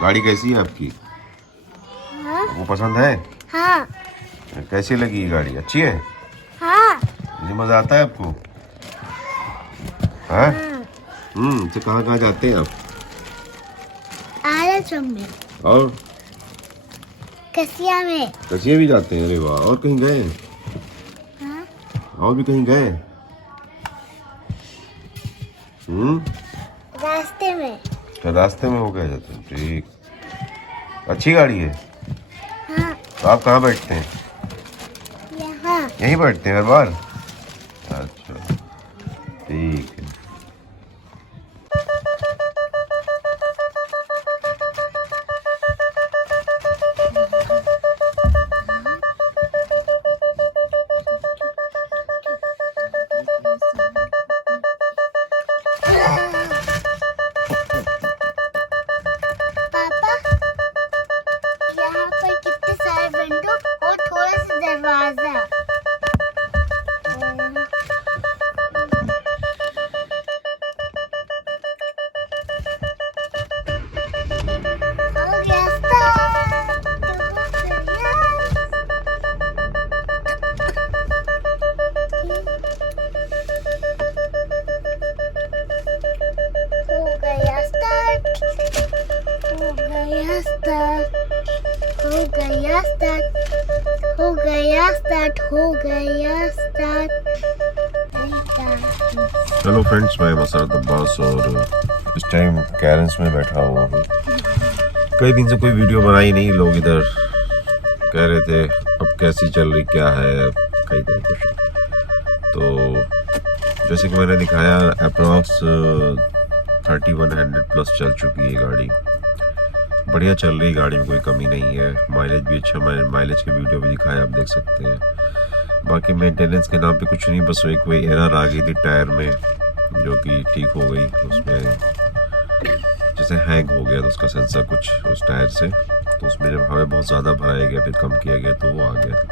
गाड़ी कैसी है आपकी? हाँ? वो पसंद है? हाँ। कैसी लगी ये गाड़ी? अच्छी है? हाँ। मुझे मजा आता है आपको? हाँ? तो कहाँ कहाँ जाते हैं आप? आलम में, और कसिया में। कसिया भी जाते हैं? अरे वाह। और कहीं गए हैं? हाँ? और भी कहीं गए? रास्ते में। क्या रास्ते में हो गए जाते हैं? ठीक। अच्छी गाड़ी है। हाँ। तो आप कहाँ बैठते हैं? यहाँ। यहीं बैठते हैं हर बार? अच्छा, ठीक है। पापा, यहाँ पर कितने सारे विंडो और थोड़ा सा दरवाजा। हो गया start, हो गया start, हो गया start, हो गया start, हो गया start, हो गया start। हेलो फ्रेंड्स, मैं मसरत अब्बास और इस टाइम कैरेंस में बैठा हुआ हूँ। कई दिन से कोई वीडियो बनाई नहीं। लोग इधर कह रहे थे अब कैसी चल रही, क्या है, कई तरह क्वेश्चन। तो जैसे कि मैंने दिखाया, अप्रॉक्स 3100 प्लस चल चुकी है गाड़ी। बढ़िया चल रही गाड़ी में, कोई कमी नहीं है। माइलेज भी अच्छा, माइलेज के वीडियो भी दिखाया, आप देख सकते हैं। बाकी मेंटेनेंस के नाम पे कुछ नहीं, बस एक कोई एरर आ गई थी टायर में जो कि ठीक हो गई। उसमें जैसे हैंग हो गया तो उसका सेंसर कुछ उस टायर से, तो उसमें जब हवा बहुत ज़्यादा भराया गया फिर कम किया गया तो वो आ गया था।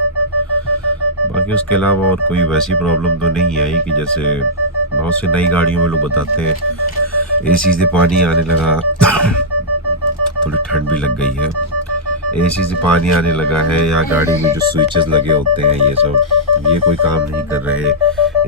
बाकी उसके अलावा और कोई वैसी प्रॉब्लम तो नहीं आई कि जैसे बहुत सी नई गाड़ियों में लोग बताते हैं एसी से पानी आने लगा, थोड़ी ठंड भी लग गई है, एसी से पानी आने लगा है, या गाड़ी में जो स्विचेस लगे होते हैं ये सब, ये कोई काम नहीं कर रहे,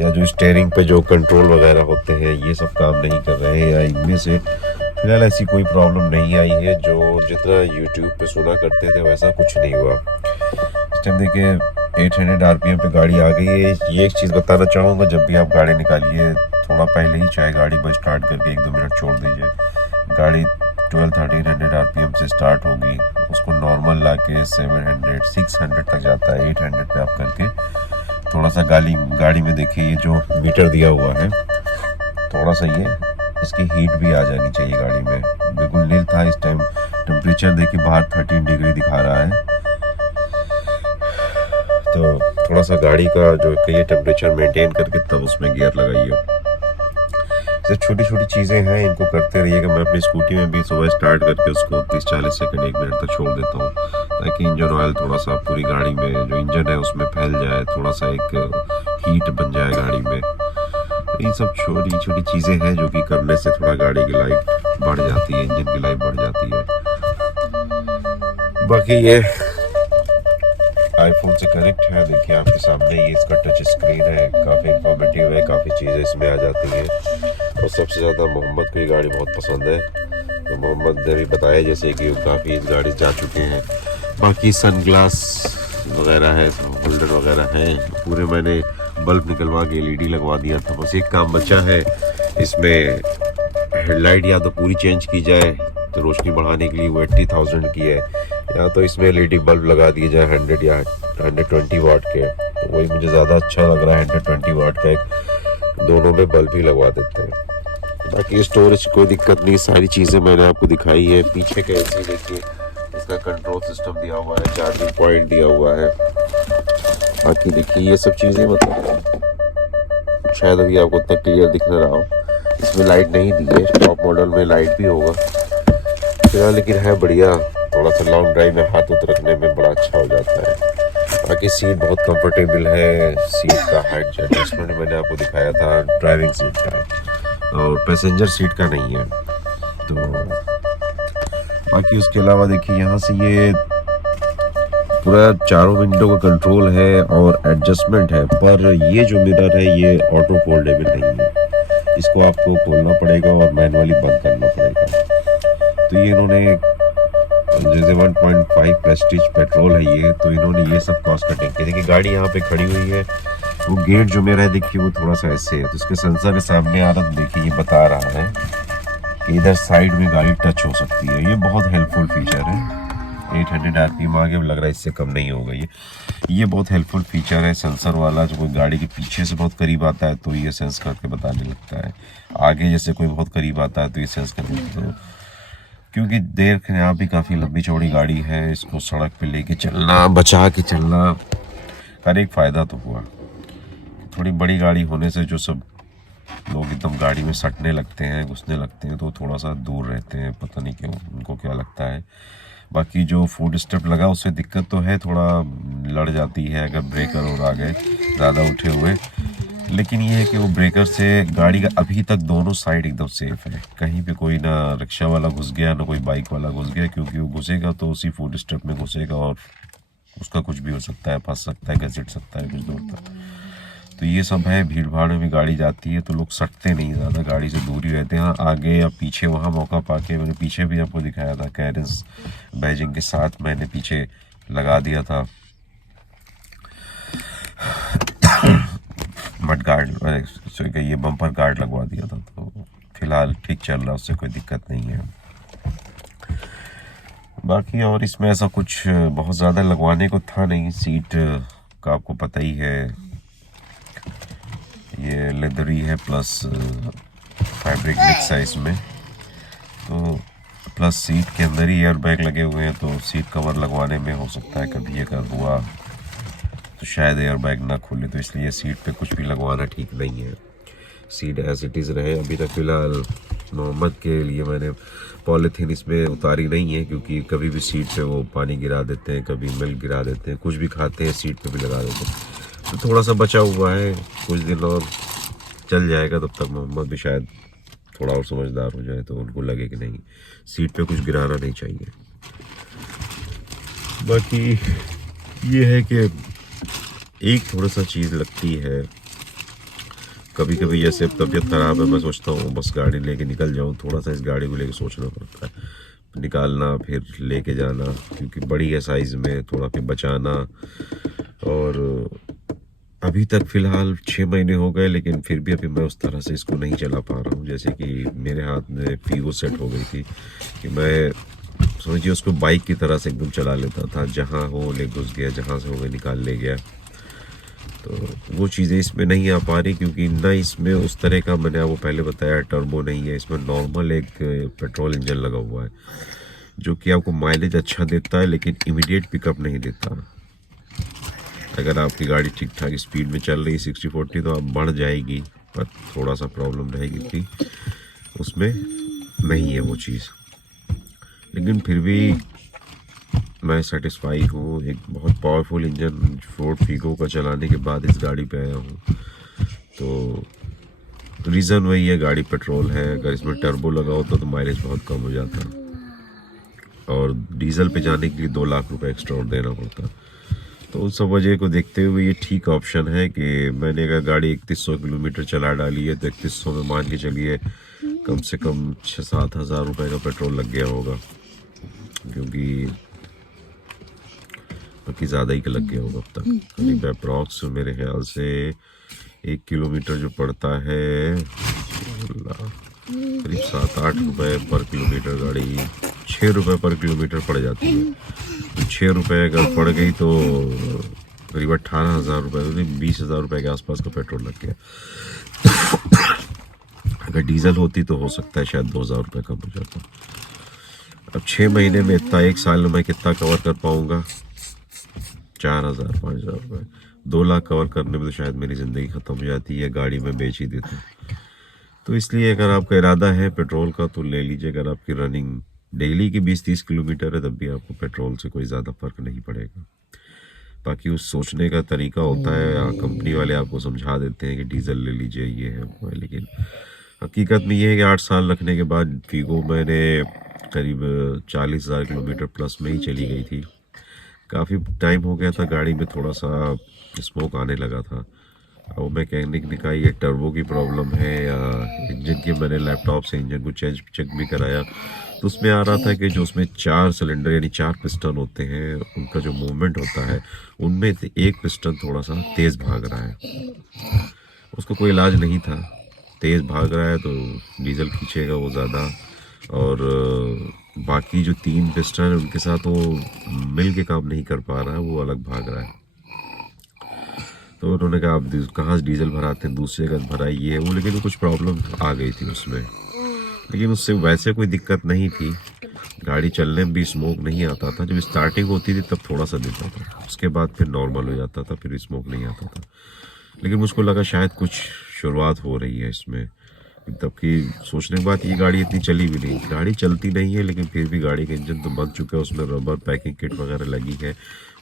या जो स्टीयरिंग पे जो कंट्रोल वगैरह होते हैं ये सब काम नहीं कर रहे, या इनमें से फिलहाल ऐसी कोई प्रॉब्लम नहीं आई है। जो जितना यूट्यूब पे सुना करते थे वैसा कुछ नहीं हुआ। इस टाइम देखिए 800 RPM पे गाड़ी आ गई है। ये एक चीज़ बताना चाहूँगा, जब भी आप गाड़ी निकालिए थोड़ा पहले ही चाहे गाड़ी को स्टार्ट करके 1-2 मिनट छोड़ दीजिए। गाड़ी 1200-1300 RPM से स्टार्ट होगी, उसको नॉर्मल ला के 700-600 तक जाता है। 800 पे आप करके थोड़ा सा गाड़ी में देखिए, ये जो मीटर दिया हुआ है थोड़ा सा ये इसकी हीट भी आ जानी चाहिए गाड़ी में। बिल्कुल नील था। इस टाइम टेम्परेचर देखिए बाहर 13 डिग्री दिखा रहा है, तो थोड़ा सा गाड़ी का जो कहिए टेम्परेचर मेंटेन करके तब उसमें गियर लगाइए। छोटी छोटी चीज़ें हैं, इनको करते रहिएगा। मैं अपनी स्कूटी में भी सुबह स्टार्ट करके उसको 30-40 सेकंड 1 मिनट तक छोड़ देता हूँ, ताकि इंजन ऑयल थोड़ा सा पूरी गाड़ी में जो इंजन है उसमें फैल जाए, थोड़ा सा एक हीट बन जाए गाड़ी में। तो ये सब छोटी छोटी चीज़ें हैं जो कि करने से थोड़ा गाड़ी की लाइफ बढ़ जाती है, इंजन की लाइफ बढ़ जाती है। बाकी ये आईफोन से कनेक्ट है, देखिए आपके सामने ये इसका टच स्क्रीन है, काफ़ी इंफॉर्मेटिव है, काफ़ी चीज़ें इसमें आ जाती हैं। और सबसे ज़्यादा मोहम्मद को ये गाड़ी बहुत पसंद है, तो मोहम्मद ने भी बताया जैसे कि वो काफ़ी इस गाड़ी जा चुके हैं। बाकी सनग्लास वगैरह है, होल्डर वगैरह है, पूरे मैंने बल्ब निकलवा के LED लगवा दिया था। बस एक काम बचा है, इसमें हेडलाइट या तो पूरी चेंज की जाए, तो रोशनी बढ़ाने के लिए वो 80,000 की है, या तो इसमें LED बल्ब लगा दिए जाए 100 या 120 वाट के, तो वही मुझे ज़्यादा अच्छा लग रहा है। 120 वाट का एक दोनों में बल्ब ही लगवा देते हैं। बाकी स्टोरेज कोई दिक्कत नहीं, सारी चीज़ें मैंने आपको दिखाई है। पीछे का एसी देखिए, इसका कंट्रोल सिस्टम दिया हुआ है, चार्जिंग पॉइंट दिया हुआ है। बाकी देखिए ये सब चीज़ें मतलब शायद अभी आपको उतना क्लियर दिख ना रहा हो, इसमें लाइट नहीं दी है। टॉप मॉडल में लाइट भी होगा फिलहाल, लेकिन है बढ़िया। थोड़ा सा लॉन्ग ड्राइव में हाथ उत रखने में बड़ा अच्छा हो जाता है। बाकी सीट बहुत कंफर्टेबल है, सीट का हाइट एडजस्टमेंट मैंने आपको दिखाया था, ड्राइविंग सीट का है और पैसेंजर सीट का नहीं है। तो बाकी उसके अलावा देखिए यहाँ से ये पूरा चारों विंडो का कंट्रोल है और एडजस्टमेंट है, पर ये जो मिरर है ये ऑटो फोल्डेबल नहीं है, इसको आपको खोलना पड़ेगा और मैनुअली बंद करना पड़ेगा। तो ये इन्होंने जैसे 1.5 प्रेस्टीज पेट्रोल है ये, तो इन्होंने ये सब कॉस्ट कटिंग की। देखिए गाड़ी यहाँ पे खड़ी हुई है, वो गेट जो मेरा है देखिए वो थोड़ा सा ऐसे है, तो इसके सेंसर के सामने आ रहा, देखिए ये बता रहा है कि इधर साइड में गाड़ी टच हो सकती है। ये बहुत हेल्पफुल फीचर है। 800 RPM आगे लग रहा है, इससे कम नहीं होगा ये बहुत हेल्पफुल फीचर है सेंसर वाला। जो कोई गाड़ी के पीछे से बहुत करीब आता है तो ये सेंस करके बताने लगता है, आगे जैसे कोई बहुत करीब आता है तो ये सेंस करने लगता है। क्योंकि यहाँ भी काफ़ी लंबी चौड़ी गाड़ी है, इसको सड़क पे लेके चलना, बचा के चलना, हर एक फ़ायदा तो हुआ। थोड़ी बड़ी गाड़ी होने से जो सब लोग एकदम गाड़ी में सटने लगते हैं, घुसने लगते हैं, तो थोड़ा सा दूर रहते हैं, पता नहीं क्यों, उनको क्या लगता है। बाकी जो फुट स्टेप लगा उससे दिक्कत तो है, थोड़ा लड़ जाती है अगर ब्रेकर और आगे ज़्यादा उठे हुए, लेकिन ये है कि वो ब्रेकर से गाड़ी का अभी तक दोनों साइड एकदम सेफ है। कहीं पे कोई ना रिक्शा वाला घुस गया ना कोई बाइक वाला घुस गया, क्योंकि वो घुसेगा तो उसी फुट स्टेप में घुसेगा और उसका कुछ भी हो सकता है, फंस सकता है, घसीट सकता है कुछ दूर तक। तो ये सब है, भीड़ भाड़ में भी गाड़ी जाती है तो लोग सटते नहीं, ज़्यादा गाड़ी से दूर ही रहते हैं। आगे या पीछे वहाँ मौका पाके, मैंने पीछे भी आपको दिखाया था, कैरेंस बैजिंग के साथ मैंने पीछे लगा दिया था मड गार्ड, ये बम्पर गार्ड लगवा दिया था, तो फिलहाल ठीक चल रहा है, उससे कोई दिक्कत नहीं है। बाकी और इसमें ऐसा कुछ बहुत ज़्यादा लगवाने को था नहीं। सीट का आपको पता ही है, ये लेदरी है प्लस फैब्रिक मिक्स है इसमें, तो प्लस सीट के अंदर ही एयर बैग लगे हुए हैं, तो सीट कवर लगवाने में हो सकता है कभी अगर हुआ तो शायद एयर बैग ना खुले, तो इसलिए सीट पे कुछ भी लगवाना ठीक नहीं है। सीट एज इट इज़ रहे। अभी तक फ़िलहाल मोहम्मद के लिए मैंने पॉलीथीन इसमें उतारी नहीं है, क्योंकि कभी भी सीट पे वो पानी गिरा देते हैं, कभी मिल्क गिरा देते हैं, कुछ भी खाते हैं सीट पे भी लगा देते हैं, तो थोड़ा सा बचा हुआ है, कुछ दिन और चल जाएगा, तब तक मोहम्मद भी शायद थोड़ा और समझदार हो जाए तो उनको लगे कि नहीं सीट पे कुछ गिराना नहीं चाहिए। बाकी ये है कि एक थोड़ा सा चीज़ लगती है कभी कभी, जैसे अब तबीयत ख़राब है, मैं सोचता हूँ बस गाड़ी लेके निकल जाऊँ, थोड़ा सा इस गाड़ी को लेके सोचना पड़ता है, निकालना फिर लेके जाना, क्योंकि बड़ी है साइज़ में, थोड़ा फिर बचाना। और अभी तक फ़िलहाल 6 महीने हो गए, लेकिन फिर भी अभी मैं उस तरह से इसको नहीं चला पा रहा हूँ। जैसे कि मेरे हाथ में फीगो सेट हो गई थी कि मैं समझिए उसको बाइक की तरह से एकदम चला लेता था, जहाँ हो ले घुस गया, जहाँ से हो गया निकाल ले गया। तो वो चीज़ें इसमें नहीं आ पा रही, क्योंकि ना इसमें उस तरह का, मैंने आपको पहले बताया, टर्बो नहीं है इसमें, नॉर्मल एक पेट्रोल इंजन लगा हुआ है, जो कि आपको माइलेज अच्छा देता है लेकिन इमीडिएट पिकअप नहीं देता। अगर आपकी गाड़ी ठीक ठाक स्पीड में चल रही है 60-40 तो आप बढ़ जाएगी, पर थोड़ा सा प्रॉब्लम रहेगी कि उसमें नहीं है वो चीज़। लेकिन फिर भी मैं सेटिस्फाई हूँ। एक बहुत पावरफुल इंजन फोर्ड फीगो का चलाने के बाद इस गाड़ी पे आया हूँ, तो रीज़न वही है, गाड़ी पेट्रोल है, अगर इसमें टर्बो लगा होता तो माइलेज बहुत कम हो जाता, और डीजल पे जाने के लिए 2 लाख रुपए एक्स्ट्रा और देना पड़ता। तो उन सब वजह को देखते हुए ये ठीक ऑप्शन है कि मैंने अगर गाड़ी 3100 किलोमीटर चला डाली है तो 3100 में मान के चलिए कम से कम 6-7 हज़ार रुपये का पेट्रोल लग गया होगा, क्योंकि बाकी ज़्यादा ही लग गया होगा अब तक। करीब अप्रॉक्स मेरे ख्याल से 1 किलोमीटर जो पड़ता है करीब 7-8 रुपये पर किलोमीटर, गाड़ी 6 रुपये पर किलोमीटर पड़ जाती है। तो 6 रुपये अगर पड़ गई तो करीब 18,000 रुपये, 20,000 रुपये के आसपास का पेट्रोल लग गया। अगर डीजल होती तो हो सकता है शायद 2,000 रुपये कम हो जाता। अब 6 महीने में इतना, 1 साल में मैं कितना कवर कर पाऊँगा? 4,000-5,000 रुपये, 2 लाख कवर करने में तो शायद मेरी ज़िंदगी ख़त्म हो जाती है, गाड़ी में बेच ही देता। तो इसलिए अगर आपका इरादा है पेट्रोल का तो ले लीजिए। अगर आपकी रनिंग डेली की 20-30 किलोमीटर है तब भी आपको पेट्रोल से कोई ज़्यादा फ़र्क नहीं पड़ेगा। बाकी उस सोचने का तरीका होता है, कंपनी वाले आपको समझा देते हैं कि डीजल ले लीजिए, ये है वो है, लेकिन हकीकत में ये है कि 8 साल रखने के बाद फीगो मैंने करीब 40,000 किलोमीटर प्लस में ही चली गई थी। काफ़ी टाइम हो गया था, गाड़ी में थोड़ा सा स्मोक आने लगा था। अब मैकेनिक ने कहा ये टर्बो की प्रॉब्लम है या इंजन की। मैंने लैपटॉप से इंजन को चेक भी कराया तो उसमें आ रहा था कि जो उसमें 4 सिलेंडर यानी 4 पिस्टन होते हैं, उनका जो मूवमेंट होता है उनमें से एक पिस्टन थोड़ा सा तेज़ भाग रहा है। उसको कोई इलाज नहीं था, तेज़ भाग रहा है तो डीजल खींचेगा वो ज़्यादा, और बाकी जो 3 पिस्टन है उनके साथ वो मिल के काम नहीं कर पा रहा है, वो अलग भाग रहा है। तो उन्होंने कहा आप कहाँ से डीजल भराते हैं, दूसरी जगह भराइए वो। लेकिन कुछ प्रॉब्लम आ गई थी उसमें, लेकिन उससे वैसे कोई दिक्कत नहीं थी। गाड़ी चलने में भी स्मोक नहीं आता था। जब स्टार्टिंग होती थी तब थोड़ा सा देता था, उसके बाद फिर नॉर्मल हो जाता था, फिर स्मोक नहीं आता था। लेकिन मुझको लगा शायद कुछ शुरुआत हो रही है इसमें। तब की सोचने के बाद ये गाड़ी इतनी चली भी नहीं, गाड़ी चलती नहीं है लेकिन फिर भी गाड़ी का इंजन तो बन चुका है, उसमें रबर पैकिंग किट वगैरह लगी है।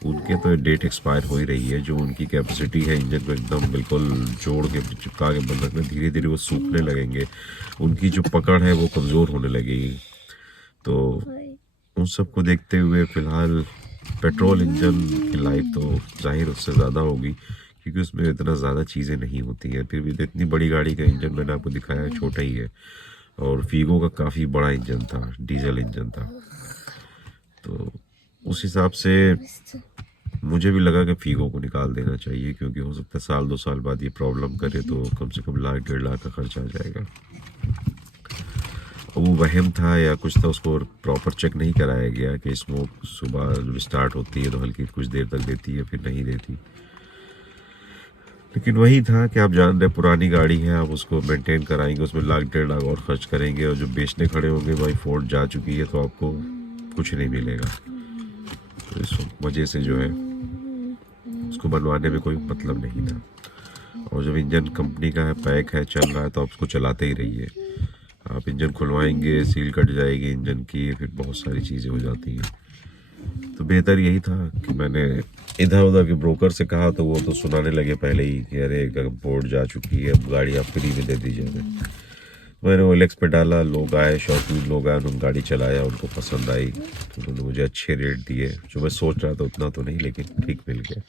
उनके तो डेट एक्सपायर हो ही रही है। जो उनकी कैपेसिटी है इंजन को एकदम बिल्कुल जोड़ के चिपका के बंद रखना, धीरे धीरे वो सूखने लगेंगे, उनकी जो पकड़ है वो कमज़ोर होने लगेगी। तो उन सब को देखते हुए फ़िलहाल पेट्रोल इंजन की लाइफ तो जाहिर उससे ज़्यादा होगी, क्योंकि उसमें इतना ज़्यादा चीज़ें नहीं होती हैं। फिर भी तो इतनी बड़ी गाड़ी का इंजन मैंने आपको दिखाया छोटा ही है, और फीगो का काफ़ी बड़ा इंजन था, डीजल इंजन था। तो उस हिसाब से मुझे भी लगा कि फीगो को निकाल देना चाहिए, क्योंकि हो सकता है 1-2 साल बाद ये प्रॉब्लम करे तो कम से कम 1-1.5 लाख का खर्च आ जाएगा। वो वहम था या कुछ था, उसको प्रॉपर चेक नहीं कराया गया कि स्मोक सुबह जब स्टार्ट होती है तो हल्की कुछ देर तक देती है, फिर नहीं देती। लेकिन वही था कि आप जान रहे पुरानी गाड़ी है, आप उसको मेंटेन कराएंगे, उसमें 1-1.5 लाख और खर्च करेंगे, और जो बेचने खड़े होंगे भाई फोर्ड जा चुकी है तो आपको कुछ नहीं मिलेगा। तो इस वजह से जो है उसको बनवाने में कोई मतलब नहीं था। और जब इंजन कंपनी का है, पैक है, चल रहा है, तो आप उसको चलाते ही रहिए। आप इंजन खुलवाएंगे, सील कट जाएगी इंजन की, फिर बहुत सारी चीज़ें हो जाती हैं। तो बेहतर यही था कि मैंने इधर उधर के ब्रोकर से कहा, तो वो तो सुनाने लगे पहले ही कि अरे बोर्ड जा चुकी है, अब गाड़ी आप फ्री में दे दीजिए हमें। मैंने OLX पे डाला, लोग आए, शौकीन लोग आए, उन्होंने गाड़ी चलाया, उनको पसंद आई, तो उन्होंने मुझे अच्छे रेट दिए। जो मैं सोच रहा था उतना तो नहीं, लेकिन ठीक मिल गया।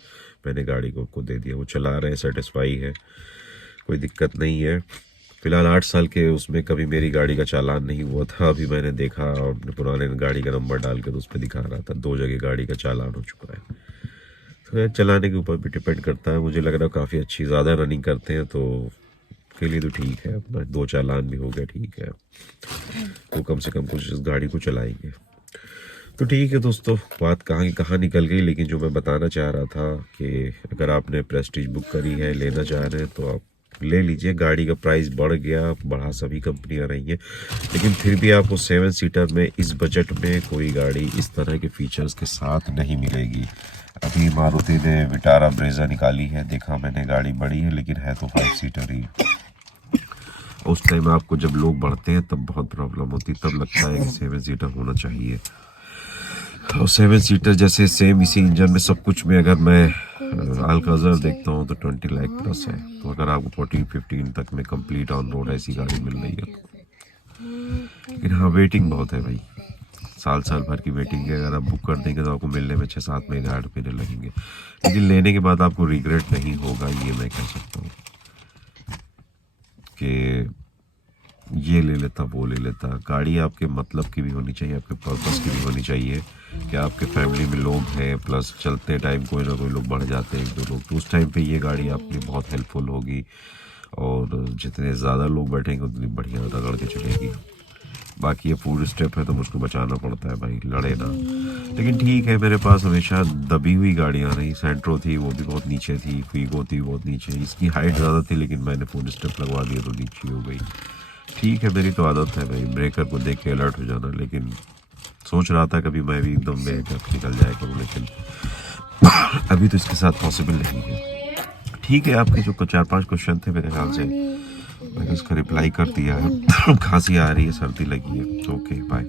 मैंने गाड़ी को दे दिया, वो चला रहे हैं, सेटिस्फाई है, कोई दिक्कत नहीं है। फ़िलहाल 8 साल के उसमें कभी मेरी गाड़ी का चालान नहीं हुआ था। अभी मैंने देखा और अपने पुराने गाड़ी का नंबर डाल के तो उस पर दिखा रहा था 2 जगह गाड़ी का चालान हो चुका है। तो चलाने के ऊपर भी डिपेंड करता है। मुझे लग रहा है काफ़ी अच्छी, ज़्यादा रनिंग करते हैं तो के लिए तो ठीक है, अपना 2 चालान भी हो गया, ठीक है, तो कम से कम कुछ इस गाड़ी को चलाएंगे। तो ठीक है दोस्तों, बात कहाँ निकल गई, लेकिन जो मैं बताना चाह रहा था कि अगर आपने प्रेस्टीज बुक करी है, लेना चाह रहे हैं तो आप ले लीजिए। गाड़ी का प्राइस बढ़ गया, बढ़ा सभी कंपनियां रही हैं, लेकिन फिर भी आपको 7 सीटर में इस बजट में कोई गाड़ी इस तरह के फीचर्स के साथ नहीं मिलेगी। अभी मारुति ने विटारा ब्रेजा निकाली है, देखा मैंने, गाड़ी बड़ी है लेकिन है तो 5 सीटर ही। उस टाइम आपको जब लोग बढ़ते हैं तब बहुत प्रॉब्लम होती, तब लगता है कि 7 सीटर होना चाहिए। तो 7 सीटर जैसे सेम इसी इंजन में सब कुछ में अगर मैं अल्काज़र देखता हूँ तो 20 लाख प्लस है। तो अगर आपको 14-15 तक में कंप्लीट ऑन रोड ऐसी गाड़ी मिल रही है तो, लेकिन हाँ वेटिंग बहुत है भाई, साल भर की वेटिंग है। अगर आप बुक कर देंगे तो आपको मिलने में 6-7 महीने 8 महीने लगेंगे, लेकिन लेने के बाद आपको रिग्रेट नहीं होगा, ये मैं कह सकता हूँ कि ये ले लेता, वो ले लेता। गाड़ी आपके मतलब की भी होनी चाहिए, आपके पर्पस की भी होनी चाहिए कि आपके फैमिली में लोग हैं, प्लस चलते टाइम कोई ना कोई लोग बढ़ जाते हैं, 1-2 लोग, तो उस टाइम पे ये गाड़ी आपकी बहुत हेल्पफुल होगी। और जितने ज़्यादा लोग बैठेंगे उतनी बढ़िया रगड़ के चलेगी। बाकी ये फूड स्टेप है तो मुझको बचाना पड़ता है भाई, लड़े ना। लेकिन ठीक है, मेरे पास हमेशा दबी हुई गाड़ियाँ रही। सेंट्रो थी, वो भी बहुत नीचे थी, फीगो थी, बहुत नीचे, इसकी हाइट ज़्यादा थी लेकिन मैंने फूड स्टेप लगवा दिया तो नीचे हो गई। ठीक है, मेरी तो आदत है भाई ब्रेकर को देख के अलर्ट हो जाना, लेकिन सोच रहा था कभी मैं भी एकदम बैकअप निकल जाए करूँ, लेकिन अभी तो इसके साथ पॉसिबल नहीं है। ठीक है, आपके जो 4-5 क्वेश्चन थे मेरे ख्याल से मैंने उसका रिप्लाई कर दिया है। खांसी आ रही है, सर्दी लगी है। Okay bye.